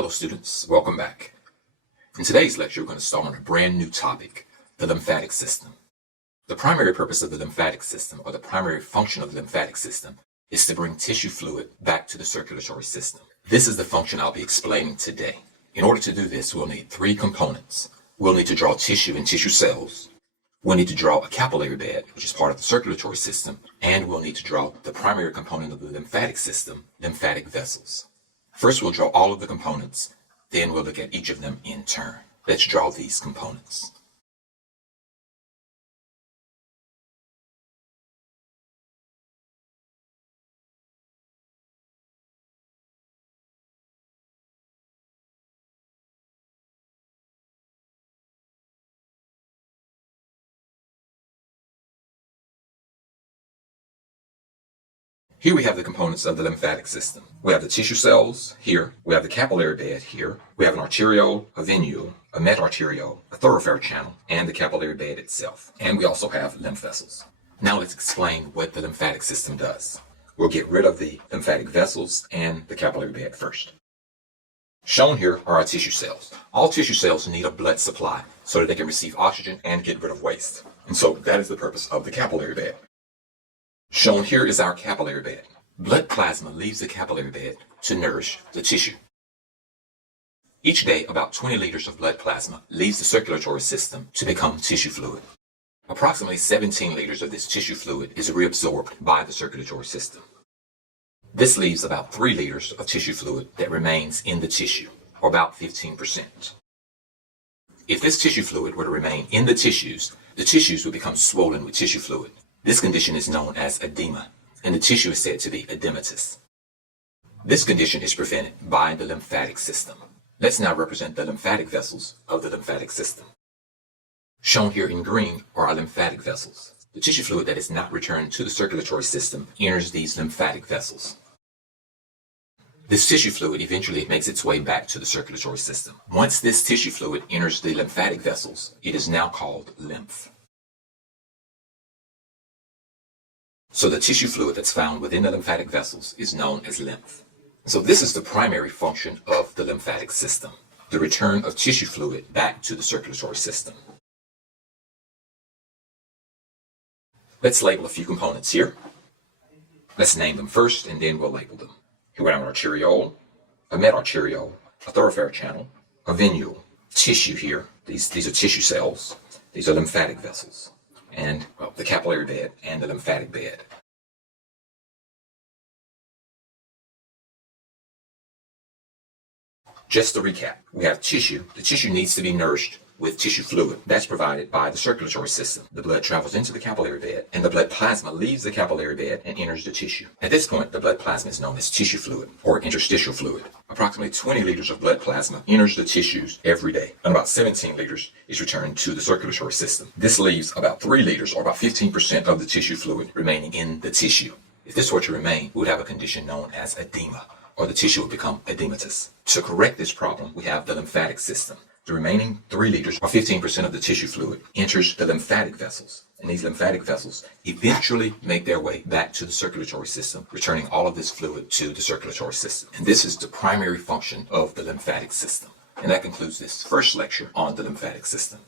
Hello students, welcome back. In today's lecture, we're going to start on a brand new topic, the lymphatic system. The primary purpose of the lymphatic system, or the primary function of the lymphatic system, is to bring tissue fluid back to the circulatory system. This is the function I'll be explaining today. In order to do this, we'll need three components. We'll need to draw tissue and tissue cells. We'll need to draw a capillary bed, which is part of the circulatory system, and we'll need to draw the primary component of the lymphatic system, lymphatic vessels. First, we'll draw all of the components, then we'll look at each of them in turn. Let's draw these components. Here we have the components of the lymphatic system. We have the tissue cells here, we have the capillary bed here, we have an arteriole, a venule, a metarteriole, a thoroughfare channel, and the capillary bed itself. And we also have lymph vessels. Now let's explain what the lymphatic system does. We'll get rid of the lymphatic vessels and the capillary bed first. Shown here are our tissue cells. All tissue cells need a blood supply so that they can receive oxygen and get rid of waste. And so that is the purpose of the capillary bed. Shown here is our capillary bed. Blood plasma leaves the capillary bed to nourish the tissue. Each day, about 20 liters of blood plasma leaves the circulatory system to become tissue fluid. Approximately 17 liters of this tissue fluid is reabsorbed by the circulatory system. This leaves about 3 liters of tissue fluid that remains in the tissue, or about 15%. If this tissue fluid were to remain in the tissues would become swollen with tissue fluid. This condition is known as edema, and the tissue is said to be edematous. This condition is prevented by the lymphatic system. Let's now represent the lymphatic vessels of the lymphatic system. Shown here in green are our lymphatic vessels. The tissue fluid that is not returned to the circulatory system enters these lymphatic vessels. This tissue fluid eventually makes its way back to the circulatory system. Once this tissue fluid enters the lymphatic vessels, it is now called lymph. So the tissue fluid that's found within the lymphatic vessels is known as lymph. So this is the primary function of the lymphatic system, the return of tissue fluid back to the circulatory system. Let's label a few components here. Let's name them first and then we'll label them. Here we have an arteriole, a metarteriole, a thoroughfare channel, a venule, tissue here. These are tissue cells. These are lymphatic vessels. And the capillary bed and the lymphatic bed. Just to recap, we have tissue. The tissue needs to be nourished with tissue fluid. That's provided by the circulatory system. The blood travels into the capillary bed, and the blood plasma leaves the capillary bed and enters the tissue. At this point, the blood plasma is known as tissue fluid or interstitial fluid. Approximately 20 liters of blood plasma enters the tissues every day, and about 17 liters is returned to the circulatory system. This leaves about 3 liters, or about 15% of the tissue fluid remaining in the tissue. If this were to remain, we would have a condition known as edema, or the tissue would become edematous. To correct this problem, we have the lymphatic system. The remaining 3 liters, or 15% of the tissue fluid, enters the lymphatic vessels. And these lymphatic vessels eventually make their way back to the circulatory system, returning all of this fluid to the circulatory system. And this is the primary function of the lymphatic system. And that concludes this first lecture on the lymphatic system.